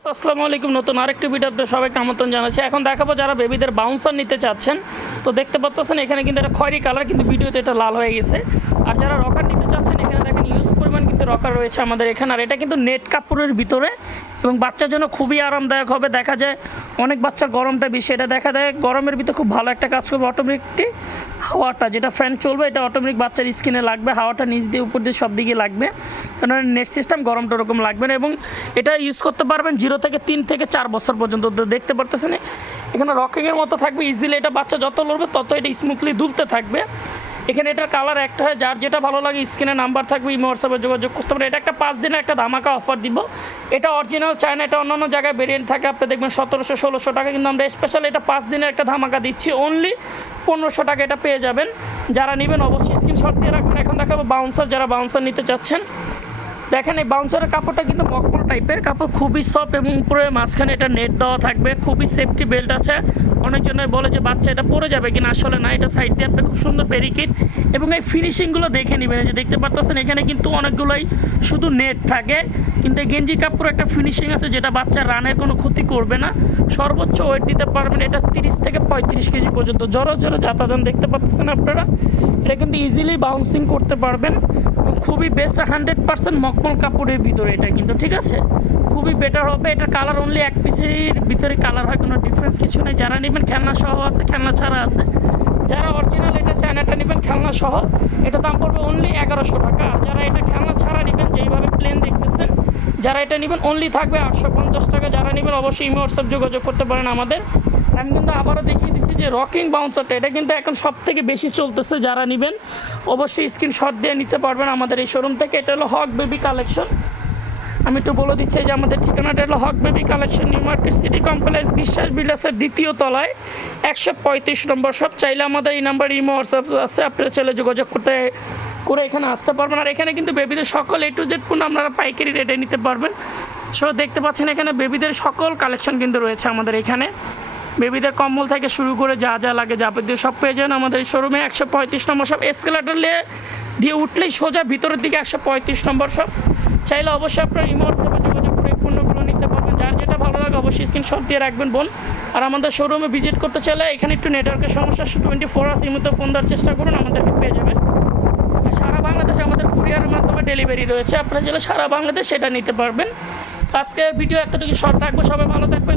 আসসালামু আলাইকুম, নতুন আরেকটি ভিডিওতে সবাইকে আমন্ত্রণ জানাচ্ছি। এখন দেখাবো যারা বেবিদের বাউন্সার নিতে চাচ্ছেন। তো দেখতে পাচ্ছেন এখানে কিন্তু এটা খয়েরি কালার কিন্তু ভিডিওতে এটা লাল হয়ে গেছে। আর যারা রকার নিতে চাচ্ছেন, এখানে দেখেন ইউজ পরিমাণ কিন্তু রকার রয়েছে আমাদের এখানে। আর এটা কিন্তু নেট কাপড়ের ভিতরে, এবং বাচ্চার জন্য খুবই আরামদায়ক হবে। দেখা যায়, অনেক বাচ্চার গরমটা বেশি, এটা দেখা যায় গরমের ভিতরে খুব ভালো একটা কাজ করবে অটোমেটিকটি হাওয়াটা, যেটা ফ্যান চলবে, এটা অটোমেটিক বাচ্চার স্কিনে লাগবে, হাওয়াটা নিচ দিয়ে, উপর দিয়ে, সব দিকে লাগবে। কারণ নেট সিস্টেম গরমটা ওরকম লাগবে না এবং এটা ইউজ করতে পারবেন জিরো থেকে তিন থেকে চার বছর পর্যন্ত। দেখতে পারতেছেন, এখানে রকিংয়ের মতো থাকবে ইজিলি এটা বাচ্চা যত লড়বে তত এটা স্মুথলি দুলতে থাকবে। এখানে এটার কালার একটা হয়, যার যেটা ভালো লাগে স্ক্রিনে নাম্বার থাকবে ইমো হোয়াটসঅ্যাপে যোগাযোগ করতে পারে এটা একটা পাঁচ দিনে একটা ধামাকা অফার দিব। এটা অরিজিনাল চায়না এটা অন্যান্য জায়গায় ভেরিয়েন্ট থাকে, আপনি দেখবেন সতেরোশো, ষোলোশো টাকা, কিন্তু আমরা স্পেশাল এটা পাঁচ দিনের একটা ধামাকা দিচ্ছি। অনলি পনেরোশো টাকা এটা পেয়ে যাবেন। যারা নেবেন অবশ্যই স্ক্রিনশট দিয়ে রাখবেন। এখন দেখাবো বাউন্সার যারা বাউন্সার নিতে চাচ্ছেন। দেখেন এই বাউন্সারের কাপড়টা কিন্তু মকমল টাইপের কাপড়, খুবই সফট এবং উপরে মাঝখানে এটা নেট দেওয়া থাকবে, খুবই সেফটি বেল্ট আছে। অনেকজনই বলে যে, বাচ্চা, এটা পরে যাবে কিনা? আসলে না, এটা সাইড দিয়ে আপনি খুব সুন্দর ব্যারিকেড এবং এই ফিনিশিংগুলো দেখে নেবেন। যে দেখতে পারতেছেন, এখানে কিন্তু অনেকগুলোই শুধু নেট থাকে। কিন্তু এই গেঞ্জি কাপড় একটা ফিনিশিং আছে যেটা বাচ্চার রানের কোনো ক্ষতি করবে না। সর্বোচ্চ ওয়েট দিতে পারবেন, এটা তিরিশ থেকে পঁয়ত্রিশ কেজি পর্যন্ত। জড়ো জড়ো যাতায়াত দেখতে পাচ্ছেন আপনারা? এটা কিন্তু ইজিলি বাউন্সিং করতে পারবেন। খুবই বেস্ট হান্ড্রেড পার্সেন্ট মকমল কাপড়ের ভিতরে এটা কিন্তু, ঠিক আছে? খুবই বেটার হবে। এটা কালার অনলি এক পিসের ভিতরে কালার হয়, কোনো ডিফারেন্স কিছু নেই। যারা নেবেন খেলনা সহ আছে, খেলনা ছাড়া আছে। যারা অরিজিনাল এটা চায়নাটা নেবেন, খেলনা সহ। এটা দাম পড়বে অনলি এগারোশো টাকা আর যারা এটা খেলনা ছাড়া নেবেন যেইভাবে প্লেন দেখতেছেন যারা এটা নেবেন অনলি থাকবে আটশো পঞ্চাশ টাকা। যারা নেবেন, অবশ্যই ইমো হোয়াটসঅ্যাপ যোগাযোগ করতে পারেন আমাদের। আমি কিন্তু আবারও দেখিয়ে দিচ্ছি যে রকিং বাউন্সারটা এটা কিন্তু এখন সব থেকে বেশি চলতেছে যারা নেবেন। অবশ্যই স্ক্রিনশট দিয়ে নিতে পারবেন আমাদের এই শোরুম থেকে। এটা হলো হক বেবি কালেকশন আমি একটু বলে দিচ্ছি যে আমাদের ঠিকানাটা হলো Haque baby collection new market city complex বিশ্বাস বিলাসের দ্বিতীয় তলায়, একশো পঁয়ত্রিশ নম্বর সব চাইলে আমাদের এই নাম্বার ইমো হোয়াটসঅ্যাপ আছে। আপনারা চাইলে যোগাযোগ করতে করে এখানে আসতে পারবেন। আর এখানে কিন্তু বেবিদের সকল এ টু জেড পণ্য আপনারা পাইকারি রেটে নিতে পারবেন। সো দেখতে পাচ্ছেন এখানে বেবিদের সকল কালেকশন কিন্তু রয়েছে আমাদের এখানে। বেবিদের কম্বল থেকে শুরু করে যা যা লাগে যাবতীয় সব পেয়ে যান আমাদের শোরুমে একশো পঁয়ত্রিশ নম্বর সব এসকেলেটার দিয়ে উঠলেই সোজা ভিতরের দিকে একশো পঁয়ত্রিশ নম্বর সব। চাইলে অবশ্যই আপনার ইমো হোয়াটসঅ্যাপে যোগাযোগ করে পণ্যগুলো নিতে পারবেন। যার যেটা ভালো লাগে অবশ্যই স্ক্রিনশট দিয়ে রাখবেন বোন। আর আমাদের শোরুমে ভিজিট করতে চাইলে এখানে একটু নেটওয়ার্কের সমস্যা টোয়েন্টি ফোর আওয়ার্স ইমোতে ফোন দেওয়ার চেষ্টা করুন, আমাদেরকে পেয়ে যাবেন। বাংলাদেশে আমাদের কুরিয়ারের মাধ্যমে ডেলিভারি রয়েছে। আপনারা যেগুলো সারা বাংলাদেশ সেটা নিতে পারবেন। আজকে ভিডিও এতটুকু শর্ট রাখব সবাই ভালো থাকবেন